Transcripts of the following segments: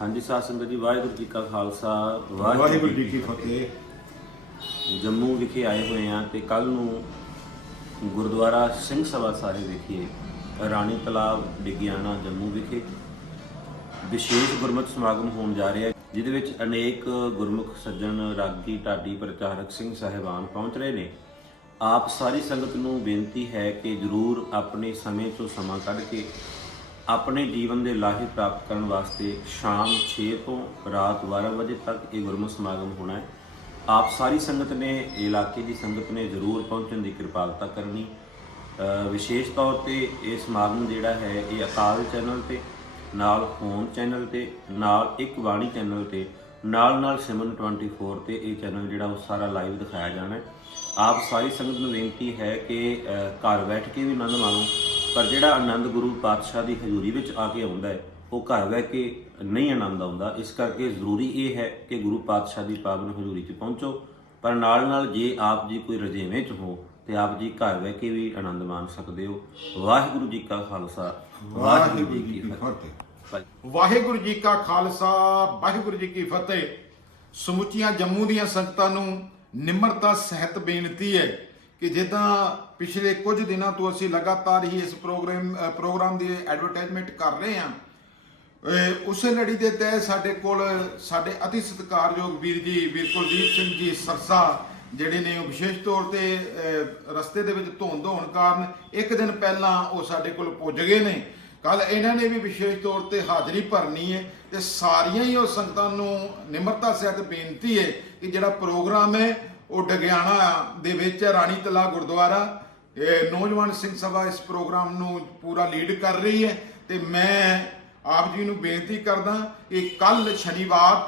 ਹਾਂਜੀ ਸਾਧ ਸੰਗਤ ਜੀ ਵਾਹਿਗੁਰੂ ਜੀ ਕਾ ਖਾਲਸਾ ਵਾਹਿਗੁਰੂ ਜੀ ਕੀ ਫਤਿਹ। ਜੰਮੂ ਵਿਖੇ ਆਏ ਹੋਏ ਆ ਤੇ ਕੱਲ ਨੂੰ ਗੁਰਦੁਆਰਾ ਸਿੰਘ ਸਭਾ ਸਾਰੇ ਵਿਖੇ ਰਾਣੀ ਤਲਾਬ ਡਿਗਿਆਣਾ ਜੰਮੂ ਵਿਖੇ ਵਿਸ਼ੇਸ਼ ਗੁਰਮਤਿ ਸਮਾਗਮ ਹੋਣ ਜਾ ਰਿਹਾ ਹੈ ਜਿਹਦੇ ਵਿੱਚ ਅਨੇਕ ਗੁਰਮੁਖ ਸੱਜਣ ਰਾਗੀ ਢਾਡੀ ਪ੍ਰਚਾਰਕ ਸਿੰਘ ਸਾਹਿਬਾਨ ਪਹੁੰਚ ਰਹੇ ਨੇ। ਆਪ ਸਾਰੀ ਸੰਗਤ ਨੂੰ ਬੇਨਤੀ ਹੈ ਕਿ ਜਰੂਰ ਆਪਣੇ ਸਮੇਂ ਤੋਂ ਸਮਾਂ ਕੱਢ ਕੇ ਆਪਣੇ ਜੀਵਨ ਦੇ ਲਾਹੇ ਪ੍ਰਾਪਤ ਕਰਨ ਵਾਸਤੇ ਸ਼ਾਮ 6 ਤੋਂ ਰਾਤ 12 ਵਜੇ ਤੱਕ ਇਹ ਗੁਰਮਤਿ ਸਮਾਗਮ ਹੋਣਾ ਹੈ। ਆਪ ਸਾਰੀ ਸੰਗਤ ਨੇ ਇਲਾਕੇ ਦੀ ਸੰਗਤ ਨੇ ਜ਼ਰੂਰ ਪਹੁੰਚਣ ਦੀ ਕਿਰਪਾਲਤਾ ਕਰਨੀ। ਵਿਸ਼ੇਸ਼ ਤੌਰ ਤੇ ਇਹ ਸਮਾਗਮ ਜਿਹੜਾ ਹੈ, ਇਹ ਅਕਾਲ ਚੈਨਲ ਤੇ, ਨਾਲ ਹੋਮ ਚੈਨਲ ਤੇ, ਨਾਲ ਇੱਕ ਬਾਣੀ ਚੈਨਲ ਤੇ ਨਾਲ ਨਾਲ ਸਿਮਨ 24 ਤੇ ਇਹ ਚੈਨਲ ਜਿਹੜਾ ਉਹ ਸਾਰਾ ਲਾਈਵ ਦਿਖਾਇਆ ਜਾਣਾ ਹੈ। ਆਪ ਸਾਰੀ ਸੰਗਤ ਨੂੰ ਬੇਨਤੀ ਹੈ ਕਿ ਘਰ ਬੈਠ ਕੇ ਵੀ ਆਨੰਦ ਮਾਣੋ। ਪਰ ਜਿਹੜਾ ਆਨੰਦ ਗੁਰੂ ਪਾਤਸ਼ਾਹ ਦੀ ਹਜ਼ੂਰੀ ਵਿੱਚ ਆ ਕੇ ਆਉਂਦਾ ਹੈ ਉਹ ਘਰ ਬਹਿ ਕੇ ਨਹੀਂ ਆਨੰਦ ਆਉਂਦਾ। ਇਸ ਕਰਕੇ ਜ਼ਰੂਰੀ ਇਹ ਹੈ ਕਿ ਗੁਰੂ ਪਾਤਸ਼ਾਹ ਦੀ ਪਾਵਨ ਹਜ਼ੂਰੀ 'ਚ ਪਹੁੰਚੋ। ਪਰ ਨਾਲ ਨਾਲ ਜੇ ਆਪ ਜੀ ਕੋਈ ਰਜੇਵੇਂ 'ਚ ਹੋ ਤੇ ਆਪ ਜੀ ਘਰ ਬਹਿ ਕੇ ਵੀ ਆਨੰਦ ਮਾਣ ਸਕਦੇ ਹੋ। ਵਾਹਿਗੁਰੂ ਜੀ ਕਾ ਖਾਲਸਾ। ਵਾਹਿਗੁਰੂ ਜੀ ਕੀ ਫਤਿਹ। ਵਾਹਿਗੁਰੂ ਜੀ ਕਾ ਖਾਲਸਾ ਵਾਹਿਗੁਰੂ ਜੀ ਕੀ ਫਤਿਹ। ਸਮੁੱਚੀਆਂ ਜੰਮੂ ਦੀਆਂ ਸੰਗਤਾਂ ਨੂੰ ਨਿਮਰਤਾ ਸਹਿਤ ਬੇਨਤੀ ਹੈ ਕਿ ਜਿੱਦਾਂ ਪਿਛਲੇ ਕੁਝ ਦਿਨਾਂ ਤੋਂ ਅਸੀਂ ਲਗਾਤਾਰ ਹੀ ਇਸ ਪ੍ਰੋਗਰਾਮ ਪ੍ਰੋਗਰਾਮ ਦੀ ਐਡਵਰਟਾਈਜ਼ਮੈਂਟ ਕਰ ਰਹੇ ਹਾਂ। ਉਸੇ ਲੜੀ ਦੇ ਤਹਿਤ ਸਾਡੇ ਕੋਲ ਸਾਡੇ ਅਤੀ ਸਤਿਕਾਰਯੋਗ ਵੀਰ ਜੀ, ਵੀਰ ਕੁਲਦੀਪ ਸਿੰਘ ਜੀ ਸਰਸਾ, ਜਿਹੜੇ ਨੇ ਉਹ ਵਿਸ਼ੇਸ਼ ਤੌਰ ਤੇ ਰਸਤੇ ਦੇ ਵਿੱਚ ਧੁੰਦ ਹੋਣ ਕਾਰਨ ਇੱਕ ਦਿਨ ਪਹਿਲਾਂ ਉਹ ਸਾਡੇ ਕੋਲ ਪੁੱਜ ਗਏ ਨੇ। ਕੱਲ ਇਹਨਾਂ ਨੇ ਵੀ ਵਿਸ਼ੇਸ਼ ਤੌਰ ਤੇ ਹਾਜ਼ਰੀ ਭਰਨੀ ਹੈ ਤੇ ਸਾਰੀਆਂ ਹੀ ਉਹ ਸੰਗਤਾਂ ਨੂੰ ਨਿਮਰਤਾ ਸਹਿਤ ਬੇਨਤੀ ਹੈ ਕਿ ਜਿਹੜਾ ਪ੍ਰੋਗਰਾਮ ਹੈ ਉਹ ਡਗਿਆਣਾ ਦੇ ਵਿੱਚ ਰਾਣੀ ਤਲਾ ਗੁਰਦੁਆਰਾ। ਇਹ ਨੌਜਵਾਨ ਸਿੰਘ ਸਭਾ ਇਸ ਪ੍ਰੋਗਰਾਮ ਨੂੰ ਪੂਰਾ ਲੀਡ ਕਰ ਰਹੀ ਹੈ ਤੇ ਮੈਂ ਆਪ ਜੀ ਨੂੰ ਬੇਨਤੀ ਕਰਦਾ ਕਿ ਕੱਲ ਸ਼ਨੀਵਾਰ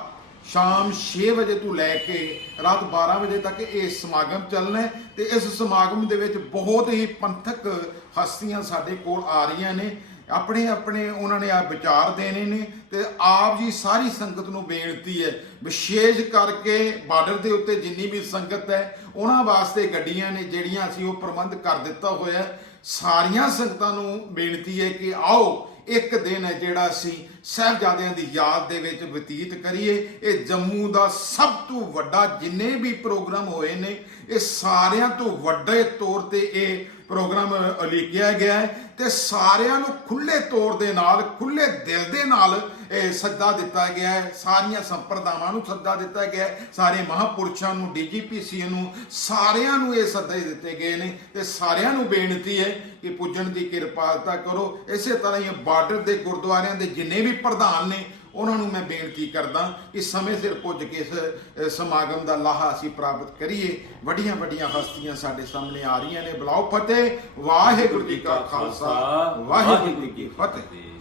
ਸ਼ਾਮ 6 ਵਜੇ ਤੋਂ ਲੈ ਕੇ ਰਾਤ 12 ਵਜੇ ਤੱਕ ਇਹ ਸਮਾਗਮ ਚੱਲਣਾ ਹੈ ਤੇ ਇਸ ਸਮਾਗਮ ਦੇ ਵਿੱਚ ਬਹੁਤ ਹੀ ਪੰਥਕ ਹਸਤੀਆਂ ਸਾਡੇ ਕੋਲ ਆ ਰਹੀਆਂ ਨੇ। ਆਪਣੇ ਆਪਣੇ ਉਹਨਾਂ ਨੇ ਆ ਵਿਚਾਰ ਦੇਣੇ ਨੇ ਤੇ ਆਪ ਜੀ ਸਾਰੀ ਸੰਗਤ ਨੂੰ ਬੇਨਤੀ ਹੈ, ਵਿਸ਼ੇਸ਼ ਕਰਕੇ ਬਾਰਡਰ ਦੇ ਉੱਤੇ ਜਿੰਨੀ ਵੀ ਸੰਗਤ ਹੈ, ਉਹਨਾਂ ਵਾਸਤੇ ਗੱਡੀਆਂ ਨੇ ਜਿਹੜੀਆਂ ਅਸੀਂ ਉਹ ਪ੍ਰਬੰਧ ਕਰ ਦਿੱਤਾ ਹੋਇਆ ਸਾਰੀਆਂ ਸੰਗਤਾਂ ਨੂੰ ਬੇਨਤੀ ਹੈ ਕਿ ਆਓ, ਇੱਕ ਦਿਨ ਹੈ ਜਿਹੜਾ ਅਸੀਂ ਸਾਹਿਬਜ਼ਾਦਿਆਂ ਦੀ ਯਾਦ ਦੇ ਵਿੱਚ ਬਤੀਤ ਕਰੀਏ, ਇਹ ਜੰਮੂ ਦਾ ਸਭ ਤੋਂ ਵੱਡਾ ਜਿੰਨੇ ਵੀ ਪ੍ਰੋਗਰਾਮ ਹੋਏ ਨੇ, ਇਹ ਸਾਰਿਆਂ ਤੋਂ ਵੱਡੇ ਤੌਰ ਤੇ ਇਹ ਪ੍ਰੋਗਰਾਮ ਉਲੀਕਿਆ ਗਿਆ ਹੈ ਤੇ ਸਾਰਿਆਂ ਨੂੰ ਖੁੱਲੇ ਤੌਰ ਦੇ ਨਾਲ ਖੁੱਲੇ ਦਿਲ ਦੇ ਨਾਲ ਇਹ ਸੱਦਾ ਦਿੱਤਾ ਗਿਆ ਹੈ, ਸਾਰੀਆਂ ਸੰਪਰਦਾਵਾਂ ਨੂੰ ਸੱਦਾ ਦਿੱਤਾ ਗਿਆ ਹੈ, ਸਾਰੇ ਮਹਾਪੁਰਸ਼ਾਂ ਨੂੰ ਡੀਜੀਪੀਸੀ ਨੂੰ, ਸਾਰਿਆਂ ਨੂੰ ਇਹ ਸੱਦੇ ਦਿੱਤੇ ਗਏ ਨੇ ਤੇ ਸਾਰਿਆਂ ਨੂੰ ਬੇਨਤੀ ਹੈ ਕਿ ਪੁੱਜਣ ਦੀ ਕਿਰਪਾਲਤਾ ਕਰੋ। ਇਸੇ ਤਰ੍ਹਾਂ ਹੀ ਬਾਰਡਰ ਦੇ ਗੁਰਦੁਆਰਿਆਂ ਦੇ ਜਿੰਨੇ ਵੀ ਪ੍ਰਧਾਨ ਨੇ ਉਹਨਾਂ ਨੂੰ ਮੈਂ ਬੇਨਤੀ ਕਰਦਾ ਕਿ ਸਮੇਂ ਸਿਰ ਪੁੱਜ ਕੇ ਇਸ ਸਮਾਗਮ ਦਾ ਲਾਹਾ ਅਸੀਂ ਪ੍ਰਾਪਤ ਕਰੀਏ। ਵੱਡੀਆਂ ਵੱਡੀਆਂ ਹਸਤੀਆਂ ਸਾਡੇ ਸਾਹਮਣੇ ਆ ਰਹੀਆਂ ਨੇ। ਬੁਲਾਓ ਫਤਿਹ। ਵਾਹਿਗੁਰੂ ਜੀ ਕਾ ਖਾਲਸਾ। ਵਾਹਿਗੁਰੂ ਜੀ ਕੀ ਫਤਿਹ।